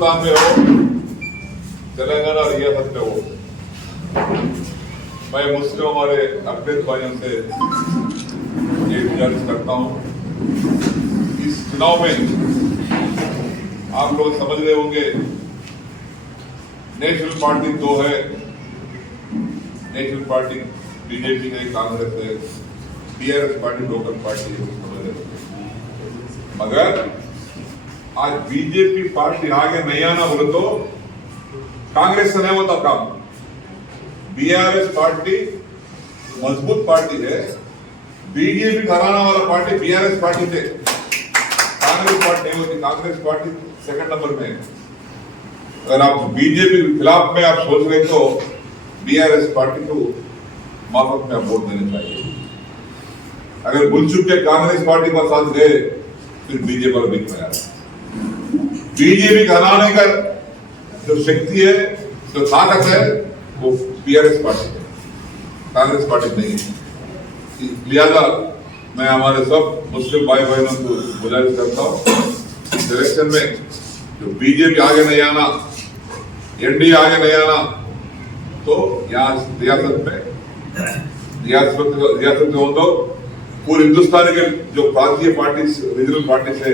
हिंदुस्तान में हो, तेलंगाना रियासत में हो मैं मुस्लिम हमारे अखिलेश भाइयों से ये गुजारिश करता हूँ, इस चुनाव में आप लोग समझ रहे होंगे, नेशनल पार्टी दो है, नेशनल पार्टी बीजेपी है, कांग्रेस है, टीआरएस पार्टी, लोकल पार्टी है। मगर आज बीजेपी पार्टी आगे नहीं आना बोले तो कांग्रेस से नहीं होता काम बीआरएस पार्टी मज़बूत पार्टी है बीजेपी घराना वाला पार्टी बीआरएस पार्टी थे कांग्रेस पार्टी नहीं होती कांग्रेस पार्टी सेकंड नंबर में है अगर आप बीजेपी के खिलाफ में आप सोच रहे तो बीआरएस पार्टी को माफक में आप वोट देने चाहिए अगर भूल चुके कांग्रेस पार्टी का साथ गए फिर बीजेपी पर है बीजेपी का हराने का जो शक्ति है, जो ताकत है, वो बीआरएस पार्टी है। कांग्रेस पार्टी नहीं है। लिहाजा मैं हमारे सब मुस्लिम भाई बहनों को गुजारिश करता हूँ इलेक्शन में जो बीजेपी आगे नहीं आना एनडीए आगे नहीं आना तो यहाँ रियासत में, रियासत रियासत में हो तो पूरे हिंदुस्तान के जो प्रांतीय पार्टी रीजनल पार्टी है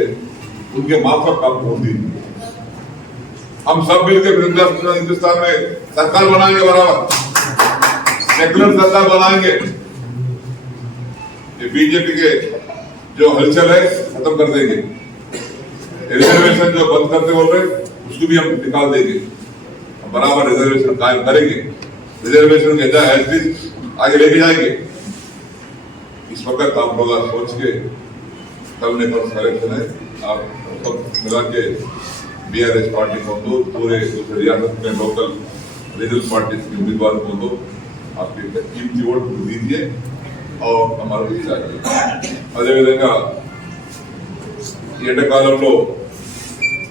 उनके माफक काम वोट दीजिए हम सब मिलकर हिंदुस्तान हिंदुस्तान में सरकार बनाएँगे बराबर। सेकुलर सरकार बनाएँगे। ये बीजेपी के जो हलचल है, खत्म कर देंगे। रिजर्वेशन जो बंद करते बोल रहे, उसको भी हम निकाल देंगे। बराबर रिजर्वेशन कायम करेंगे। रिजर्वेशन के एज आगे लेके जाएँगे। इस वक्त आप लोग सोच के। कल ने पर सिलेक्शन है। आप सब मिला के बीआरएस पार्टी को दो पूरे दूसरे रियासत में लोकल रीजनल पार्टी के उम्मीदवार को दो आपके कीमती वोट दीजिए और हमारा चाहिए అదేవిధంగా ఈ ఎండాకాలంలో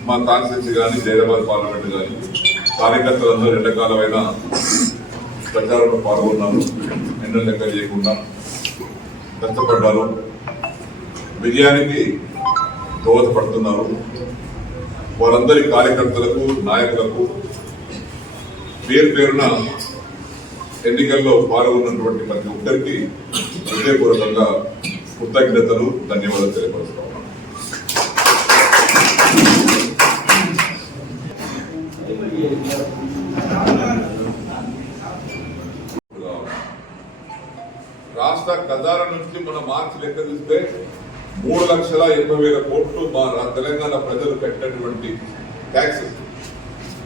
మా కాన్స్టిట్యూన్సీ కానీ జైరాబాద్ పార్లమెంట్ కానీ కార్యకర్తలందరూ ఎండాకాలమైన ప్రచారంలో పాల్గొన్నారు ఎండలు లెక్క చేయకుండా కష్టపడ్డారు విజయానికి దోహదపడుతున్నారు. వారందరి కార్యకర్తలకు నాయకులకు పేరు పేరున ఎన్నికల్లో పాల్గొన్నటువంటి ప్రతి ఒక్కరికి హృదయపూర్వకంగా కృతజ్ఞతలు ధన్యవాదాలు తెలియపరుస్తా. ఉన్నాను రాష్ట్ర ఖజానా నుంచి మన మార్చి లెక్క చూస్తే మూడు లక్షల ఎనభై వేల కోట్లు మా తెలంగాణ ప్రజలు పెట్టినటువంటి ట్యాక్స్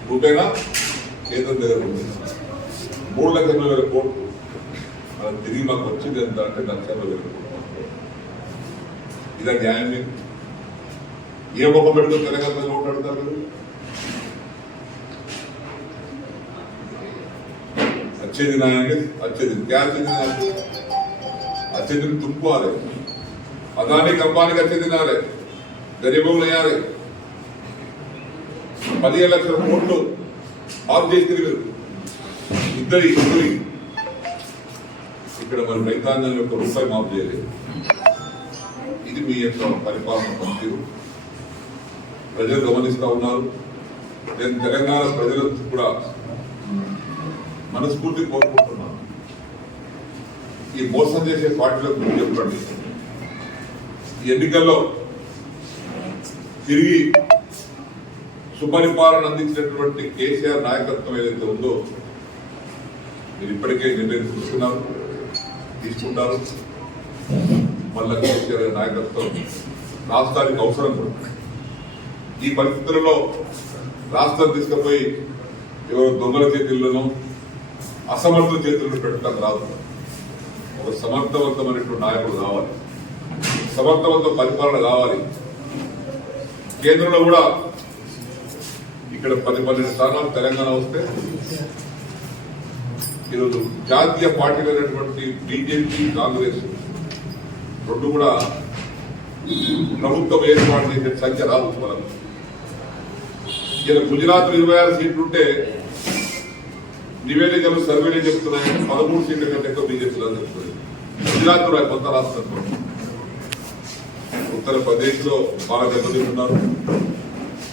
రూపేనా కేంద్రం దగ్గర ఉంది మూడు లక్షల ఎనభై వేల కోట్లు మనం తిరిగి మాకు వచ్చింది ఎంత అంటే లక్ష ఎనభై వేల కోట్లు ఇదా న్యాయం ఏ ఒక్క పెడుతూ తెలంగాణ ప్రజలు ఓటాడుతారు వచ్చేది నాయని అచ్చేది క్యాచేది నాయని అచ్చేది అదానికి తినాలి చెందినారే. అయ్యాలి పదిహేను లక్షల కోట్లు ఆఫ్ చేసి ఇద్దరి ఇద్దరి ఇక్కడ మన రైతాంగం యొక్క రూపాయి మాఫ్ చేయలేదు. ఇది మీ యొక్క పరిపాలన పనితీరు. ప్రజలు గమనిస్తా ఉన్నారు. నేను తెలంగాణ ప్రజలు కూడా మనస్ఫూర్తి కోరుకుంటున్నాను. ఈ మోసం చేసే పార్టీలకు చెప్పండి. ఎన్నికల్లో తిరిగి సుపరిపాలన అందించినటువంటి కేసీఆర్ నాయకత్వం ఏదైతే ఉందో మీరు ఇప్పటికే నిర్ణయం తీసుకున్నారు తీసుకుంటారు. మళ్ళా కేసీఆర్ నాయకత్వం రాష్ట్రానికి అవసరం ఈ పరిస్థితులలో రాష్ట్రం తీసుకుపోయి ఎవరు దొంగల చేతుల్లోనూ అసమర్థ చేతుల్లో పెట్టడం రాదు. ఒక సమర్థవంతమైనటువంటి నాయకుడు కావాలి సమర్థవంత పరిపాలన కావాలి. కేంద్రంలో కూడా ఇక్కడ పది పన్నెండు స్థానాలు తెలంగాణ వస్తే ఈరోజు జాతీయ పార్టీలు అయినటువంటి బీజేపీ కాంగ్రెస్ రెండు కూడా ప్రభుత్వం ఏర్పాటు చేసే సంఖ్య రావు మనం ఇలా గుజరాత్ ఇరవై ఆరు సీట్లు ఉంటే నివేదికలు సర్వేలు చెప్తున్నాయి పదమూడు సీట్ల కంటే ఎక్కువ బీజేపీ గుజరాత్ కూడా కొత్త రాష్ట్రంలో. ఉత్తరప్రదేశ్లో బాగా దెబ్బతింటున్నారు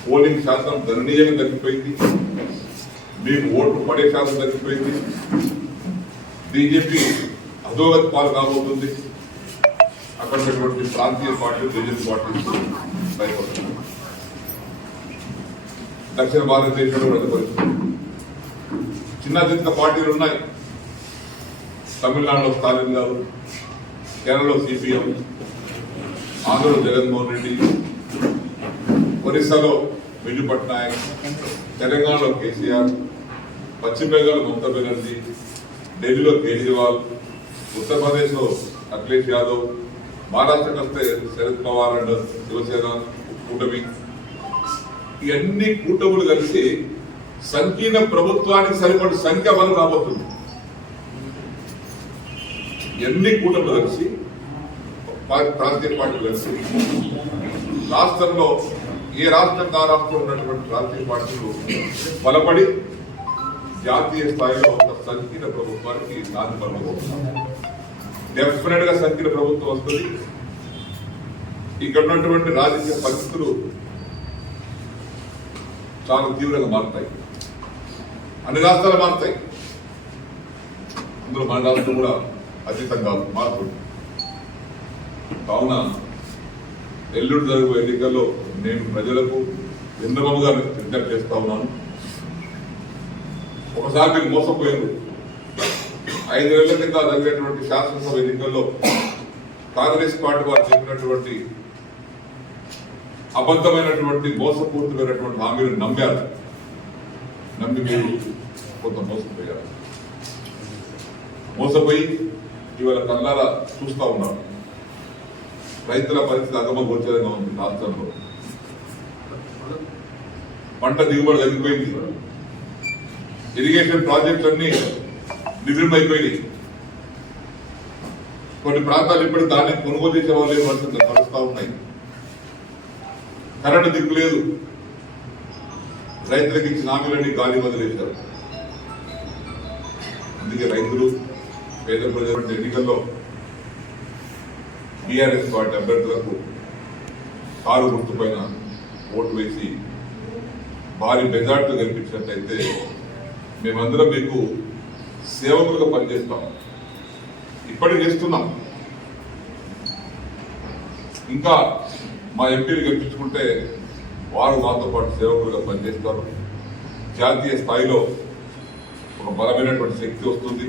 పోలింగ్ శాతం గణనీయంగా తగ్గిపోయింది. మీకు ఓట్లు పడే శాతం తగ్గిపోయింది. బీజేపీ అధోగతి పాలు కాబోతుంది అక్కడ ఉన్నటువంటి ప్రాంతీయ పార్టీలు బీజేపీ పార్టీలు భయపడుతున్నాయి దక్షిణ భారతదేశంలో కూడా పరిస్థితి. చిన్న చిన్న పార్టీలు ఉన్నాయి. తమిళనాడులో స్టాలిన్ గారు కేరళలో సిపిఎం ఆంధ్ర జగన్మోహన్ రెడ్డి ఒరిస్సాలో బిజు పట్నాయక్ తెలంగాణలో కేసీఆర్ పశ్చిమ బెంగాల్ మమతా బెనర్జీ ఢిల్లీలో కేజ్రీవాల్ ఉత్తరప్రదేశ్లో అఖిలేష్ యాదవ్ మహారాష్ట్రకి వస్తే శరద్ పవార్ అండ్ శివసేన కూటమి. ఇవన్నీ కూటములు కలిసి సంకీర్ణ ప్రభుత్వానికి సరిపడి సంఖ్య బలం రాబోతుంది. ఎన్ని కూటములు కలిసి ప్రాంతీయ పార్టీలు రాష్ట్రంలో ఏ రాష్ట్రం ఆ రాష్ట్రంలో ఉన్నటువంటి ప్రాంతీయ పార్టీలు బలపడి జాతీయ స్థాయిలో ఒక సంకీర్ణ ప్రభుత్వానికి నాంది పలకబోతున్నాం డెఫినెట్గా సంకీర్ణ ప్రభుత్వం వస్తుంది. ఇక్కడ ఉన్నటువంటి రాజకీయ పరిస్థితులు చాలా తీవ్రంగా మారుతాయి. అన్ని రాష్ట్రాలు మారుతాయి. అందులో మన రాష్ట్రం కూడా అతీతంగా మారుతుంది. కావున ఎల్లుండి జరుగు ఎన్నికల్లో నేను ప్రజలకు చంద్రబాబుగా విజ్ఞప్తి చేస్తా ఉన్నాను. ఒకసారి మీరు మోసపోయారు ఐదు నెలల కింద జరిగినటువంటి శాసనసభ ఎన్నికల్లో కాంగ్రెస్ పార్టీ వారు చెప్పినటువంటి అబద్ధమైనటువంటి మోసపూరితమైనటువంటి హామీలు నమ్మారు. నమ్మి మీరు కొంత మోసపోయారు. మోసపోయి ఇవాళ కళ్ళారా చూస్తా ఉన్నారు. రైతుల పరిస్థితి అగమ గోచరంగా ఉంది రాష్ట్రంలో. పంట దిగుబడి తగ్గిపోయింది. ఇరిగేషన్ ప్రాజెక్టులు అన్ని నిధులమైపోయినాయి కొన్ని ప్రాంతాలు ఇప్పుడు దాన్ని కొనుగోలు చేసే వాళ్ళు లేని పరిస్థితులు ఉన్నాయి. కరెంటు దిక్కు లేదు. రైతులకు ఇచ్చిన హామీలన్నీ గాలి వదిలేశారు. అందుకే రైతులు పేద ప్రజల ఎన్నికల్లో టీఆర్ఎస్ పార్టీ అభ్యర్థులకు కారు గుర్తుపైన ఓటు వేసి భారీ మెజార్టీ గెలిపించినట్లయితే మేమందరం మీకు సేవకులుగా పనిచేస్తాం. ఇప్పటికి చేస్తున్నాం. ఇంకా మా ఎంపీలు గెలిపించుకుంటే వారు మాతో పాటు సేవకులుగా పనిచేస్తారు. జాతీయ స్థాయిలో ఒక బలమైనటువంటి శక్తి వస్తుంది.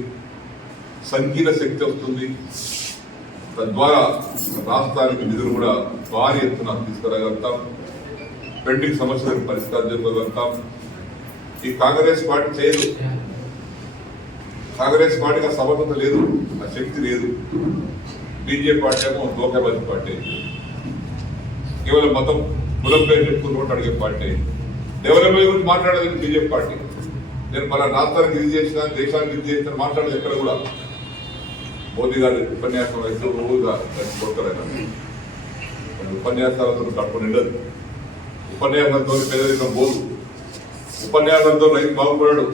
సంకీర్ణ శక్తి వస్తుంది. తద్వారా రాష్ట్రానికి నిధులు కూడా భారీ ఎత్తున తీసుకురాగలుగుతాం. పెండింగ్ సమస్యలకు పరిష్కారం చేయగలుగుతాం ఈ కాంగ్రెస్ పార్టీ చేయదు. కాంగ్రెస్ పార్టీకి ఆ సమర్థత లేదు ఆ శక్తి లేదు. బీజేపీ పార్టీ ఏమో దోకాబాజీ పార్టీ కేవలం మతం కులం పేరు చెప్పుకుంటూ అడిగే పార్టీ డెవలప్మెంట్ గురించి మాట్లాడేది బీజేపీ పార్టీ. నేను మన రాష్ట్రానికి ఇది చేసిన దేశానికి ఇది చేసిన మాట్లాడేది ఎక్కడ కూడా మోదీ గారి ఉపన్యాసం అయితే రోజుగా కొడతారు ఉపన్యాసాలతో కడుపు నిండదు. ఉపన్యాసంతో పేదరికం పోదు. ఉపన్యాసంతో రైతు బాగుపడాడు.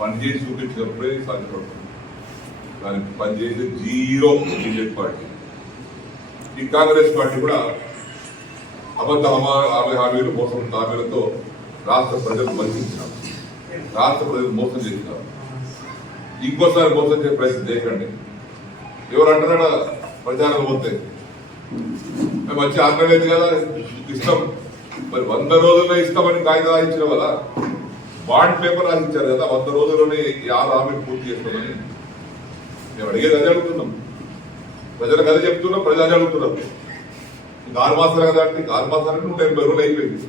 పనిచేసి చూపించినప్పుడే సాధ్యపడుతుంది దానికి పనిచేసి జీరో బీజేపీ పార్టీ. ఈ కాంగ్రెస్ పార్టీ కూడా అబద్ధ హామీ హామీలు మోసం హామీలతో రాష్ట్ర ప్రజలు వంచారు రాష్ట్ర ప్రజలు మోసం చేసినారు. ఇంకోసారి మోసం చేసే ప్రయత్నం చేయకండి ఎవరు అంటారా ప్రచారం పోతే? మేము వచ్చి ఆగ్రహలేదు కదా ఇష్టం. మరి వంద రోజుల్లో ఇస్తామని కాగితం రాయించిన కదా బాండ్ పేపర్ రాయించారు కదా వంద రోజుల్లోనే ఈ ఆరు హామీలు పూర్తి చేస్తామని. మేము అడిగేది అదే అడుగుతున్నాం. ప్రజలకు అదే చెప్తున్నాం ప్రజలు అదే అడుగుతున్నారు. ఇంకా ఆరు మాసాలు కదా అంటే ఇంకా ఆరు మాసాలకు నూట ఎనభై రోజులు అయిపోయింది.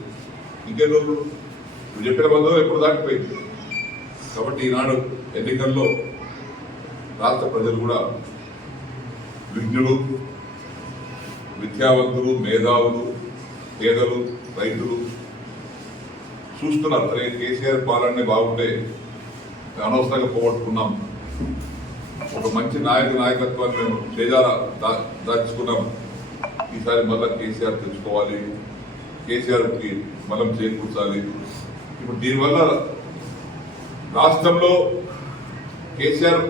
ఇంకెన్ని రోజులు? నువ్వు చెప్పిన వంద రోజులు ఎప్పుడు దాటిపోయింది? కాబట్టి ఈనాడు ఎన్నికల్లో రాష్ట్ర ప్రజలు కూడా విజ్ఞులు విద్యావంతులు మేధావులు పేదలు రైతులు చూస్తున్నారు. అరే కేసీఆర్ పాలనే బాగుంటే అనవసరంగా పోగొట్టుకున్నాం. ఒక మంచి నాయక నాయకత్వాన్ని మేము చేజార దా- దాచుకున్నాం. ఈసారి మళ్ళీ కేసీఆర్ తెచ్చుకోవాలి. కేసీఆర్కి బలం చేకూర్చాలి. ఇప్పుడు దీనివల్ల రాష్ట్రంలో కేసీఆర్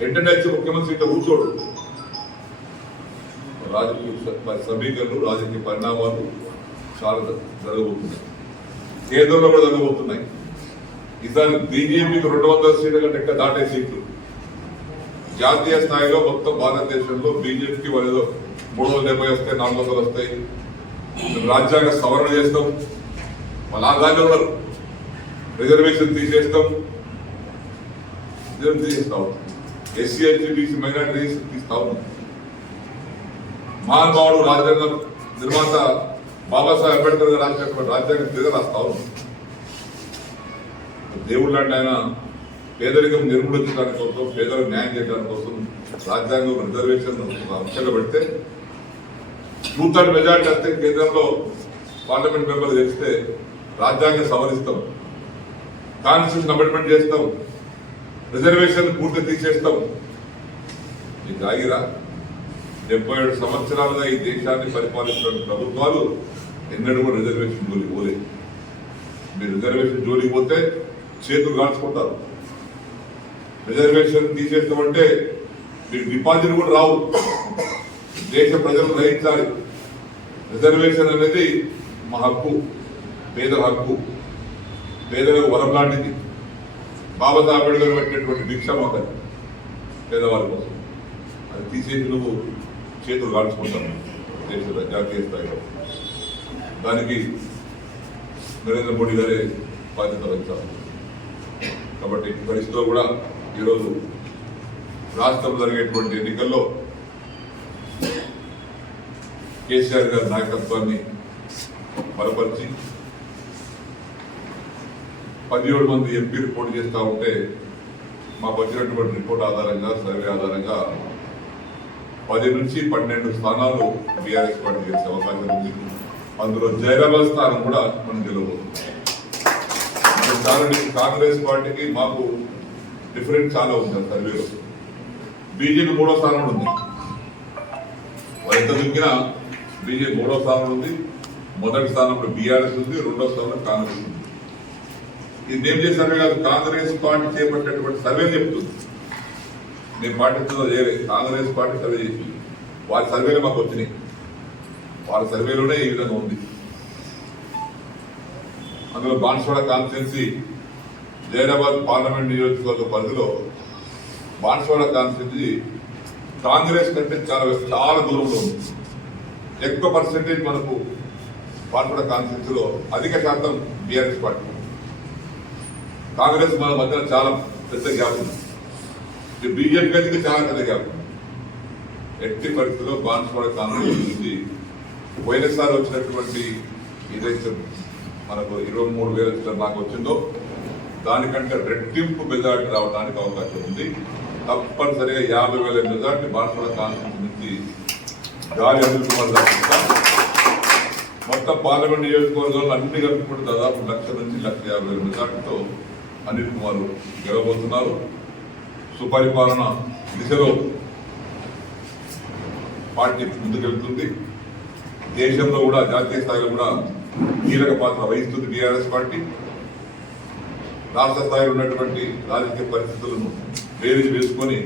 వెంటనే వచ్చి ముఖ్యమంత్రి ఇట్లా కూర్చోడు. రాజకీయ సమీకరణలు రాజకీయ పరిణామాలు చాలా జరగబోతున్నాయి. కేంద్రంలో కూడా జరగబోతున్నాయి. ఈసారి బీజేపీకి రెండు వందల సీట్ల కంటే ఎక్కువ దాటే సీట్లు. జాతీయ స్థాయిలో మొత్తం భారతదేశంలో బీజేపీకి వాళ్ళు మూడు వందల డెబ్బై వస్తాయి నాలుగు వందలు వస్తాయి. రాజ్యాంగ సవరణ చేస్తాం. వాళ్ళు ఆ దానిలో ఉన్నారు. రిజర్వేషన్ తీసేస్తాం. ఇదేం తీసేస్తాం. ఎస్సీ ఎస్టీ బీసీ మైనార్టీస్ తీస్తా. ఉన్నాం మహానుభావుడు రాజ్యాంగ నిర్మాత బాబాసాహెబ్ అంబేద్కర్ గారు రాసినటువంటి రాజ్యాంగం తిరిగి రాస్తా. ఉన్నాం దేవుడు లాంటి ఆయన పేదరికం నిర్మూలించడానికి కోసం పేదలకు న్యాయం చేయడానికి కోసం రాజ్యాంగం రిజర్వేషన్ అంశంగా పెడితే టూ థర్డ్ మెజార్టీ వస్తే కేంద్రంలో పార్లమెంట్ మెంబర్లు తెస్తే రాజ్యాంగం సవరిస్తాం. కాన్స్టిట్యూషన్ అమెండ్మెంట్ చేస్తాం. రిజర్వేషన్ పూర్తి తీసేస్తాం. మీకు ఆగిరా డెబ్బై ఏడు సంవత్సరాలుగా ఈ దేశాన్ని పరిపాలిస్తున్న ప్రభుత్వాలు ఎన్నడూ కూడా రిజర్వేషన్ జోలికి పోలేదు మీరు రిజర్వేషన్ జోలికి పోతే చేతులు కాల్చుకుంటారు. రిజర్వేషన్ తీసేస్తామంటే మీకు డిపాజిట్ కూడా రావు. దేశ ప్రజలు గ్రహించాలి. రిజర్వేషన్ అనేది మా హక్కు పేదల హక్కు. పేదలకు వరం లాంటిది. బాబా అంబేద్కర్ పెట్టినటువంటి దీక్ష మొక్క పేదవారి కోసం. అది తీసేసి నువ్వు చేతులు కాల్చుకుంటాను దేశ జాతీయ స్థాయిలో. దానికి నరేంద్ర మోడీ గారే బాధ్యత వహించాలి కాబట్టి పరిస్థితిలో కూడా ఈరోజు రాష్ట్రంలో జరిగేటువంటి ఎన్నికల్లో కేసీఆర్ గారి నాయకత్వాన్ని బలపరిచి పదిహేడు మంది ఎంపీలు పోటీ చేస్తూ ఉంటే మాకు వచ్చినటువంటి రిపోర్ట్ ఆధారంగా సర్వే ఆధారంగా పది నుంచి పన్నెండు స్థానాలు బీఆర్ఎస్ పార్టీ చేసే అవకాశం ఉంది. అందులో జైరాబాద్ స్థానం కూడా మనం గెలవబోతుంది కాంగ్రెస్ పార్టీకి మాకు డిఫరెంట్ చాలా ఉంది సర్వేలో. బీజేపీ మూడో స్థానంలో ఉంది. వాళ్ళు ఎంత దుక్కినా బీజేపీ మూడో స్థానం ఉంది. మొదటి స్థానంలో బీఆర్ఎస్ ఉంది రెండో స్థానంలో కాంగ్రెస్ ఉంది. ఇది ఏం చేశారు కాదు కాంగ్రెస్ పార్టీ చేపట్టినటువంటి సర్వే చెప్తుంది. మేము పాటిస్తుందో చేయలేదు కాంగ్రెస్ పార్టీ సర్వే చేసి వారి సర్వేలు మాకు వచ్చినాయి. వారి సర్వేలోనే ఈ విధంగా ఉంది. అందులో బాన్స్వాడ కాన్స్టిట్యున్సీ జైరాబాద్ పార్లమెంట్ నియోజకవర్గ పరిధిలో బాన్స్వాడ కాన్స్టిట్యున్సీ కాంగ్రెస్ కంటే చాలా చాలా దూరంలో ఉంది. ఎక్కువ పర్సెంటేజ్ మనకు బాన్స్వాడ కాన్స్టిట్యున్సీలో అధిక శాతం బీఆర్ఎస్ పార్టీ. కాంగ్రెస్ మన మధ్యన చాలా పెద్ద గ్యాప్ ఉంది. బీజేపీ అయితే చాలా పెద్ద గ్యాప్ ఎట్టి పరిస్థితుల్లో బాన్స్వాడ కాంగ్రెస్ నుంచి పోయినసారి వచ్చినటువంటి ఏదైతే మనకు ఇరవై మూడు వేల మాకు నాకు వచ్చిందో దానికంటే రెట్టింపు మెజార్టీ రావడానికి అవకాశం ఉంది. తప్పనిసరిగా యాభై వేల మెజార్టీ బాన్స్వాడ కాంగ్రెస్ నుంచి గాలి అనిల్ కుమార్ మొత్తం పార్లమెంట్ నియోజకవర్గాలు అన్ని కలుపుకుంటే దాదాపు లక్ష నుంచి లక్ష యాభై వేల మెజార్టీతో అనిల్ కుమార్ గెలవబోతున్నారు. సుపరిపాలన దిశలో పార్టీ ముందుకెళ్తుంది. దేశంలో కూడా జాతీయ స్థాయిలో కూడా కీలక పాత్ర వహిస్తుంది బీఆర్ఎస్ పార్టీ. రాష్ట్ర స్థాయిలో ఉన్నటువంటి రాజకీయ పరిస్థితులను బేరీజ్ వేసుకొని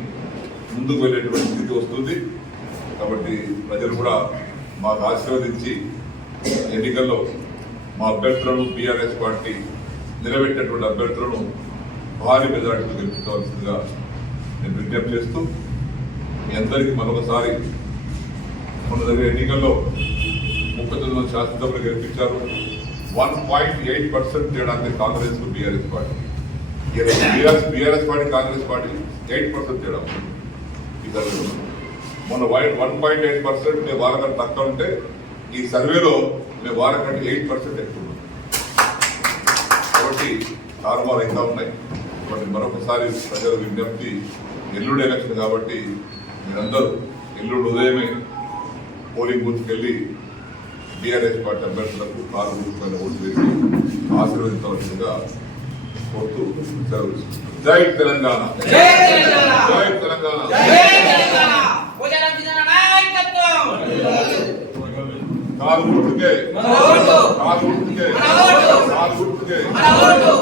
ముందుకు వెళ్ళేటువంటి స్థితి వస్తుంది. కాబట్టి ప్రజలు కూడా మాకు ఆశీర్వదించి ఎన్నికల్లో మా అభ్యర్థులను బీఆర్ఎస్ పార్టీ నిలబెట్టినటువంటి అభ్యర్థులను భారీ మెజార్టీలు గెలిపించవలసిందిగా నేను విజ్ఞప్తి చేస్తూ మీ అందరికీ మరొకసారి మొన్న జరిగే ఎన్నికల్లో ముప్పై తొమ్మిది శాసనసభలు గెలిపించారు. One point eight percent తేడాంది Congress BRS party. BRS BRS party Congress party eight percent తేడా ఉంది. మొన్న వైట్ వన్ పాయింట్ ఎయిట్ పర్సెంట్ మేము వాళ్ళకంటే తక్కువ ఉంటే ఈ సర్వేలో మేము వాళ్ళకంటే ఎయిట్ పర్సెంట్ ఎక్కువ కాబట్టి తారుమారు అవుతా ఉన్నాయి కాబట్టి మరొకసారి ప్రజల విజ్ఞప్తి ఎల్లుండి ఎలక్షన్ కాబట్టి మీరందరూ ఎల్లుండి ఉదయమే పోలింగ్ బూత్కి వెళ్ళి బీఆర్ఎస్ పార్టీ అభ్యర్థులకు కారు గుర్తుపైన ఓటు వేసి ఆశీర్వదించవలసిందిగా కోరుతూ సెలవు. జై తెలంగాణ జై తెలంగాణ! కారు గుర్తుకే! కారు గుర్తుకే మన ఓటు! కారు గుర్తుకే మన ఓటు!